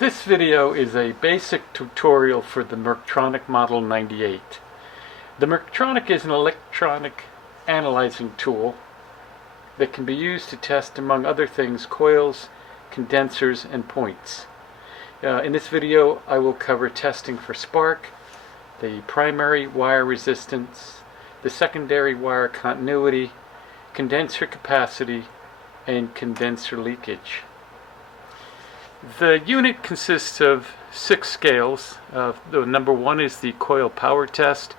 This video is a basic tutorial for the Merc-O-Tronic Model 98. The Merc-O-Tronic is an electronic analyzing tool that can be used to test, among other things, coils, condensers, and points. In this video I will cover testing for spark, the primary wire resistance, the secondary wire continuity, condenser capacity, and condenser leakage. The unit consists of 6 scales. The number 1 is the coil power test,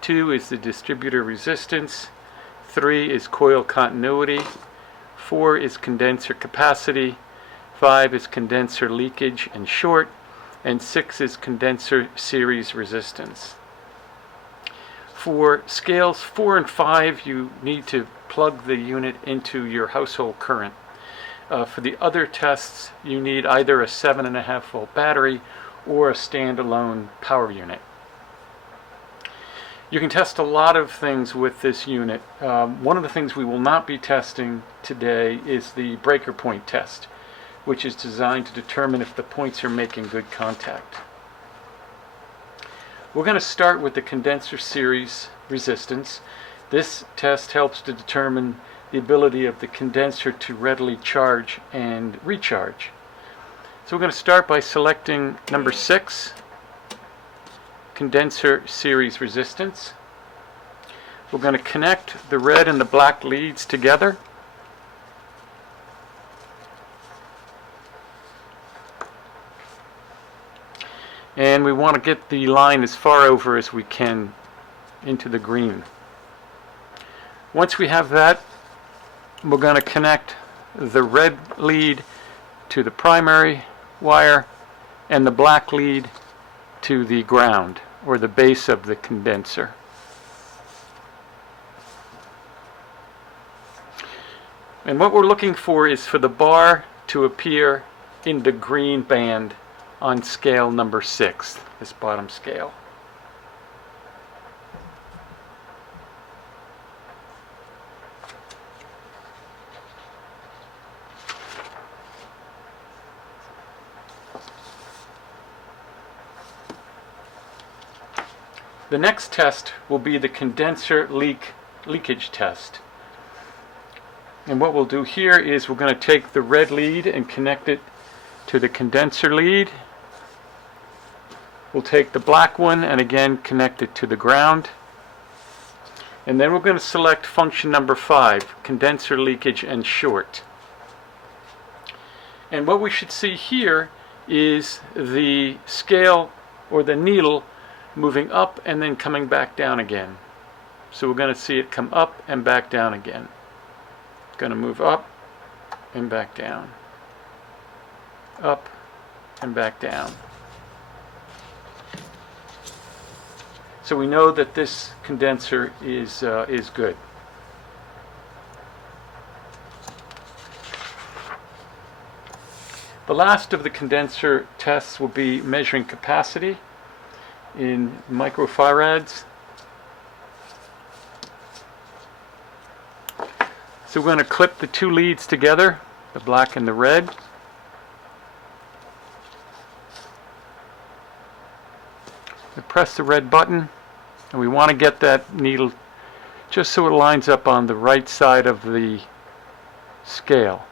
2 is the distributor resistance, 3 is coil continuity, 4 is condenser capacity, 5 is condenser leakage and short, and 6 is condenser series resistance. For scales 4 and 5, you need to plug the unit into your household current. For the other tests, you need either a 7.5 volt battery or a standalone power unit. You can test a lot of things with this unit. One of the things we will not be testing today is the breaker point test, which is designed to determine if the points are making good contact. We're going to start with the condenser series resistance. This test helps to determine the ability of the condenser to readily charge and recharge. So we're going to start by selecting number 6, condenser series resistance. We're going to connect the red and the black leads together. And we want to get the line as far over as we can into the green. Once we have that, we're going to connect the red lead to the primary wire and the black lead to the ground, or the base of the condenser. And what we're looking for is for the bar to appear in the green band on scale number 6, this bottom scale. The next test will be the condenser leakage test. And what we'll do here is we're going to take the red lead and connect it to the condenser lead. We'll take the black one and again connect it to the ground. And then we're going to select function number 5, condenser leakage and short. And what we should see here is the scale, or the needle, moving up and then coming back down again. So we're going to see it come up and back down again. It's going to move up and back down. Up and back down. So we know that this condenser is good. The last of the condenser tests will be measuring capacity in microfarads. So we're going to clip the 2 leads together, the black and the red. We press the red button, and we want to get that needle just so it lines up on the right side of the scale.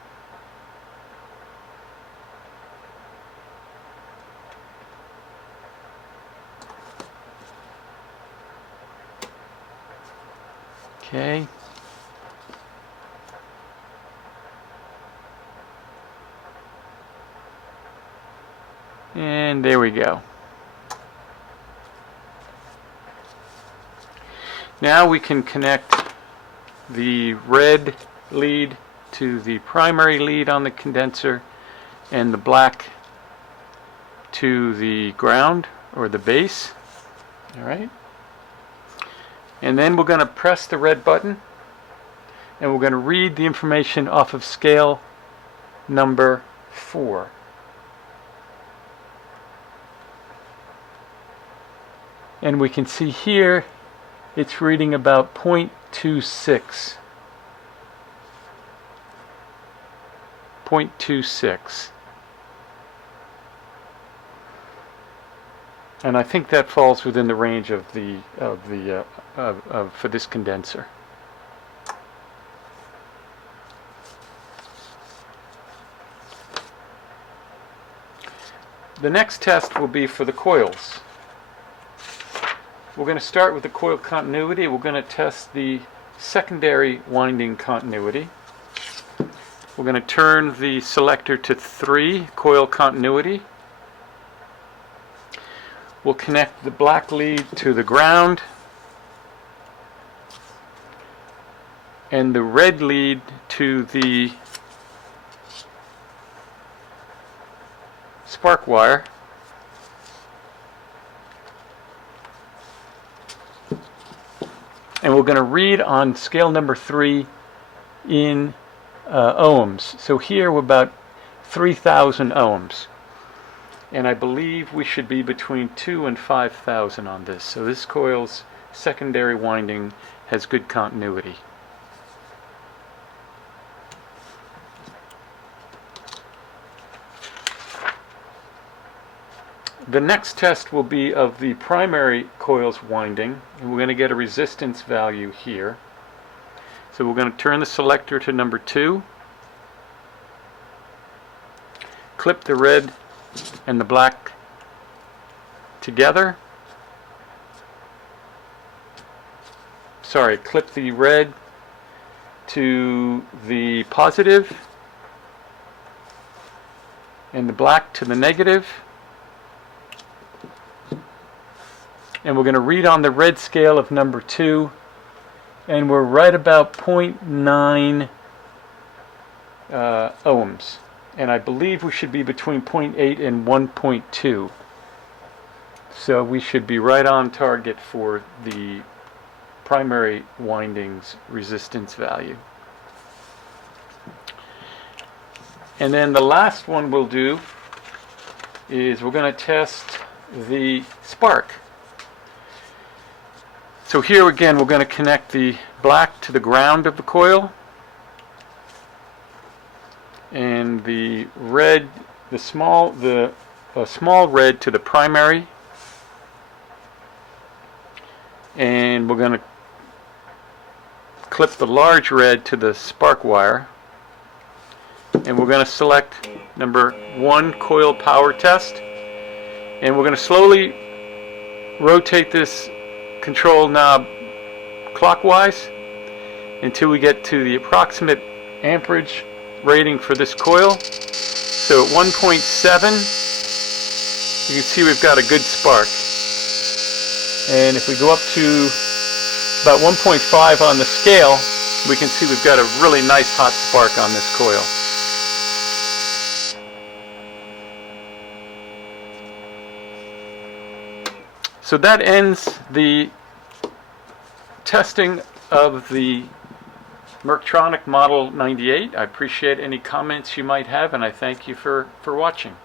Okay. And there we go. Now we can connect the red lead to the primary lead on the condenser and the black to the ground, or the base. All right. And then we're going to press the red button, and we're going to read the information off of scale number 4. And we can see here it's reading about 0.26. 0.26. And I think that falls within the range of for this condenser. The next test will be for the coils. We're going to start with the coil continuity. We're going to test the secondary winding continuity. We're going to turn the selector to 3, coil continuity. We'll connect the black lead to the ground and the red lead to the spark wire. And we're going to read on scale number 3 in ohms. So here we're about 3,000 ohms. And I believe we should be between 2 and 5,000 on this. So this coil's secondary winding has good continuity. The next test will be of the primary coil's winding, and we're going to get a resistance value here. So we're going to turn the selector to number 2, clip the red and the black together. Sorry, clip the red to the positive and the black to the negative. And we're going to read on the red scale of number 2, and we're right about 0.9 ohms. And I believe we should be between 0.8 and 1.2. So we should be right on target for the primary winding's resistance value. And then the last one we'll do is we're going to test the spark. So here again we're going to connect the black to the ground of the coil and the red, a small red to the primary, and we're going to clip the large red to the spark wire, and we're going to select number 1 coil power test, and we're going to slowly rotate this control knob clockwise until we get to the approximate amperage rating for this coil. So at 1.7 you can see we've got a good spark, and if we go up to about 1.5 on the scale, we can see we've got a really nice hot spark on this coil. So that ends the testing of the Merc-O-Tronic Model 98. I appreciate any comments you might have, and I thank you for watching.